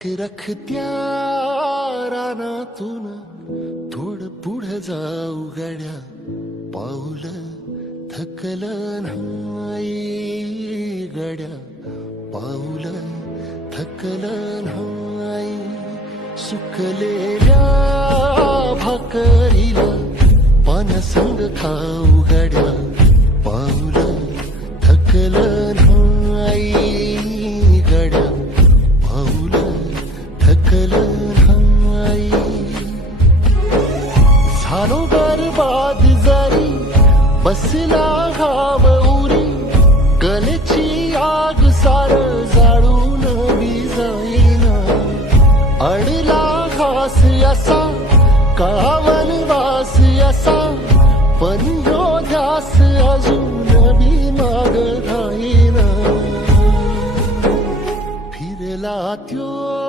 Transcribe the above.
रखत्या रानातून थोडं पुढं जाऊ गड्या, पाऊल थकलं नाही गड्या, पाऊल थकलं नाही. सुकलेल्या भाकरीला पानसंग खाऊ गड्या, पाऊल थकलं नाही गड्या, पाऊल थकलं नाही. झालो बरबाद जरी बसला घाव उरी, गलेची आग सार जाळून जाईना. अडला घास असा काळावन वास असा, पण ह्यो ध्यास अजून बी माग राहीना. फिरला त्यो